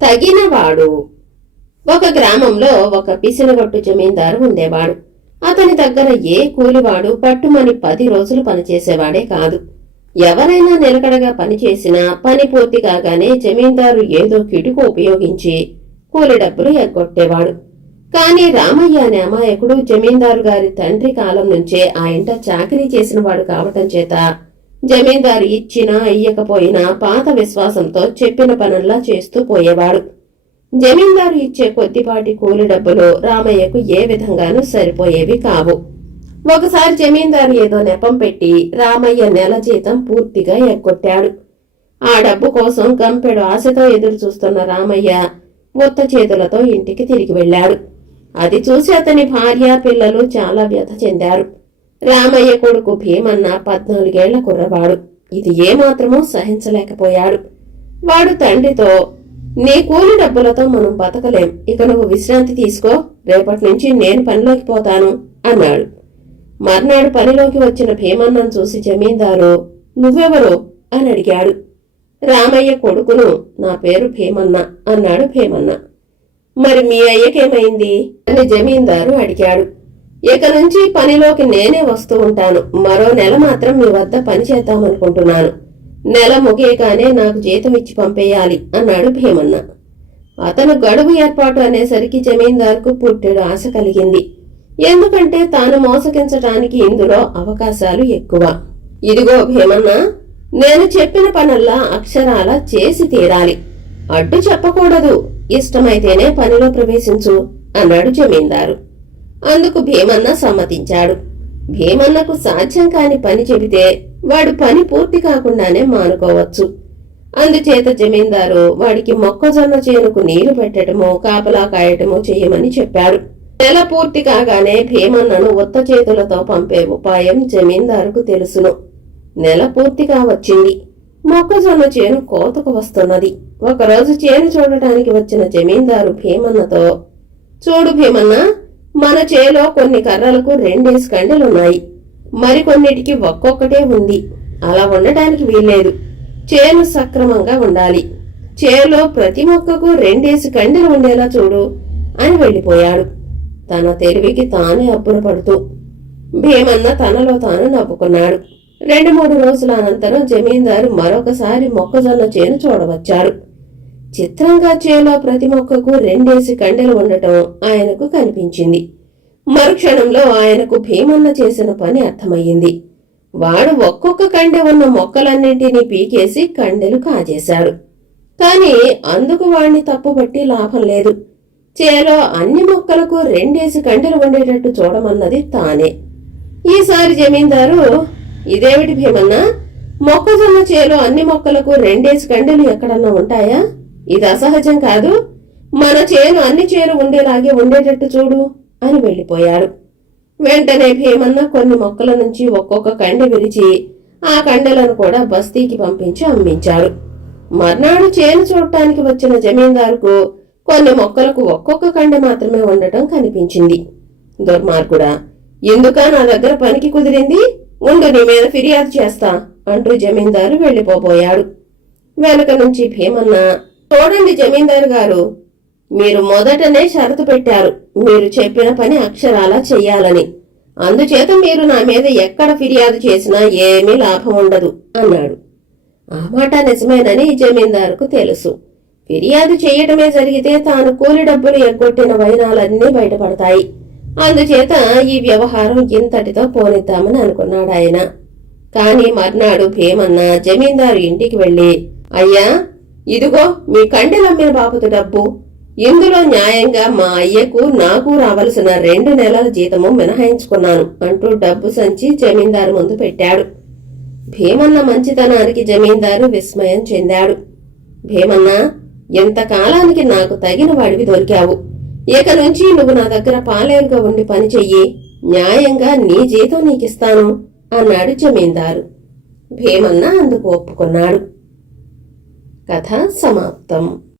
తగినవాడు. ఒక గ్రామంలో ఒక పిసినగొట్టు జమీందారు ఉండేవాడు. అతని దగ్గర ఏ కూలివాడు పట్టుమని 10 రోజులు పనిచేసేవాడే కాదు. ఎవరైనా నిలకడగా పనిచేసినా పని పూర్తి కాగానే జమీందారు ఏదో కిటుకు ఉపయోగించి కూలి డబ్బులు ఎగ్గొట్టేవాడు. కాని రామయ్య అనే అమాయకుడు జమీందారు గారి తండ్రి కాలం నుంచే ఆ ఇంట చాకరీ చేసినవాడు కావటం చేత జమీందారు ఇచ్చినా ఇయ్యకపోయినా పాత విశ్వాసంతో చెప్పిన పనుల్లా చేస్తూ పోయేవాడు. జమీందారు ఇచ్చే కొద్దిపాటి కూలి డబ్బులు రామయ్యకు ఏ విధంగానూ సరిపోయేవి కావు. ఒకసారి జమీందారు ఏదో నెపం పెట్టి రామయ్య నెల జీతం పూర్తిగా ఎగ్గొట్టాడు. ఆ డబ్బు కోసం గంపెడు ఆశతో ఎదురు చూస్తున్న రామయ్య ఉత్త చేతులతో ఇంటికి తిరిగి వెళ్లాడు. అది చూసి అతని భార్య పిల్లలు చాలా వ్యథ చెందారు. రామయ్య కొడుకు భీమన్న 14 ఏళ్ల కుర్రవాడు. ఇది ఏమాత్రమూ సహించలేకపోయాడు. వాడు తండ్రితో, నీ కూలి డబ్బులతో మనం బతకలేం, ఇక నువ్వు విశ్రాంతి తీసుకో, రేపటి నుంచి నేను పనిలోకి పోతాను అన్నాడు. మర్నాడు పనిలోకి వచ్చిన భీమన్నను చూసి జమీందారు, నువ్వెవరు అని అడిగాడు. రామయ్య కొడుకును, నా పేరు భీమన్న అన్నాడు భీమన్న. మరి మీ అయ్యకేమైంది అని జమీందారు అడిగాడు. ఇక నుంచి పనిలోకి నేనే వస్తూ ఉంటాను, మరో నెల మాత్రం మీ వద్ద పని చేద్దామనుకుంటున్నాను, నెల ముగియగానే నాకు జీతం ఇచ్చి పంపేయాలి అన్నాడు భీమన్న. అతను గడువు ఏర్పాటు అనేసరికి జమీందారుకు పుట్టెడు ఆశ కలిగింది. ఎందుకంటే తాను మోసగించటానికి ఇందులో అవకాశాలు ఎక్కువ. ఇదిగో భీమన్న, నేను చెప్పిన పనల్లా అక్షరాలా చేసి తీరాలి, అడ్డు చెప్పకూడదు, ఇష్టమైతేనే పనిలో ప్రవేశించు అన్నాడు జమీందారు. అందుకు భీమన్న సమ్మతించాడు. భీమన్నకు సాధ్యం కాని పని చెబితే వాడు పని పూర్తి కాకుండానే మానుకోవచ్చు. అందుచేత జమీందారు వాడికి మొక్కజొన్న చేనుకు నీళ్లు పెట్టడమో కాపలా కాయటమో చెయ్యమని చెప్పాడు. నెల పూర్తి కాగానే భీమన్నను ఉత్త చేతులతో పంపే ఉపాయం జమీందారుకు తెలుసును. నెల పూర్తిగా వచ్చింది. మొక్కజొన్న చేను కోతకు వస్తున్నది. ఒకరోజు చేను చూడటానికి వచ్చిన జమీందారు భీమన్నతో, చూడు భీమన్న, మన చేలో కొన్ని కర్రలకు 2 కండెలున్నాయి, మరికొన్నిటికి ఒక్కొక్కటే ఉంది. అలా ఉండటానికి వీల్లేదు, చేను సక్రమంగా ఉండాలి, చేలో ప్రతి మొక్కకు 2 కండెలు ఉండేలా చూడు అని వెళ్లిపోయాడు, తన తెలివికి తానే అబ్బురపడుతూ. భీమన్న తనలో తాను నవ్వుకున్నాడు. 2-3 రోజుల అనంతరం జమీందారు మరొకసారి మొక్కజొన్న చేను చూడవచ్చాడు. చిత్రంగా చేలో ప్రతి మొక్కకు 2 కండెలు ఉండటం ఆయనకు కనిపించింది. మరుక్షణంలో ఆయనకు భీమన్న చేసిన పని అర్థమయ్యింది. వాడు ఒక్కొక్క కండె ఉన్న మొక్కలన్నింటినీ పీకేసి కండెలు కాజేశాడు. కాని అందుకు వాణ్ణి తప్పుబట్టి లాభం లేదు. చేలో అన్ని మొక్కలకు 2 కండెలు ఉండేటట్టు చూడమన్నది తానే. ఈసారి జమీందారు, ఇదేమిటి భీమన్న, మొక్కజొన్న చేలో అన్ని మొక్కలకు 2 కండెలు ఎక్కడన్నా ఉంటాయా? ఇది అసహజం కాదు, మన చేను అన్ని చేలు ఉండేలాగే ఉండేటట్టు చూడు అని వెళ్లిపోయాడు. వెంటనే భీమన్న కొన్ని మొక్కల నుంచి ఒక్కొక్క కండె విరిచి ఆ కండెలను కూడా బస్తీకి పంపించి అమ్మించాడు. మర్నాడు చేను చూడటానికి వచ్చిన జమీందారుకు కొన్ని మొక్కలకు ఒక్కొక్క కండె మాత్రమే ఉండటం కనిపించింది. దుర్మార్గుడా, ఎందుకా నా దగ్గర పనికి కుదిరింది, ఉండు నీ మీద ఫిర్యాదు చేస్తా అంటూ జమీందారు వెళ్లిపోబోయాడు. వెనక నుంచి భీమన్న, చూడండి జమీందారు గారు, మీరు మొదటనే షరతు పెట్టారు, మీరు చెప్పిన పని అక్షరాలా చెయ్యాలని, అందుచేత మీరు నా మీద ఎక్కడ ఫిర్యాదు చేసినా ఏమీ లాభం ఉండదు అన్నాడు. ఆ మాట నిజమేనని జమీందారుకు తెలుసు. ఫిర్యాదు చెయ్యటమే జరిగితే తాను కూలి డబ్బులు ఎగ్గొట్టిన వైనాలన్నీ బయటపడతాయి. అందుచేత ఈ వ్యవహారం ఇంతటితో పోనిద్దామని అనుకున్నాడు ఆయన. కాని మర్నాడు భీమన్న జమీందారు ఇంటికి వెళ్లి, అయ్యా, ఇదిగో మీ కండెలమ్మిన బాపతు డబ్బు, ఇందులో న్యాయంగా మా అయ్యకు నాకు రావలసిన 2 నెలల జీతము మినహాయించుకున్నాను అంటూ డబ్బు సంచి జమీందారు ముందు పెట్టాడు. భీమన్న మంచితనానికి జమీందారు విస్మయం చెందాడు. భీమన్న, ఎంతకాలానికి నాకు తగిన వాడివి దొరికావు, ఇక నుంచి నువ్వు నా దగ్గర పాలేరుగా ఉండి పని చెయ్యి, న్యాయంగా నీ జీతం నీకిస్తాను అన్నాడు జమీందారు. భీమన్న అందుకు ఒప్పుకున్నాడు. కథ సమాప్తం.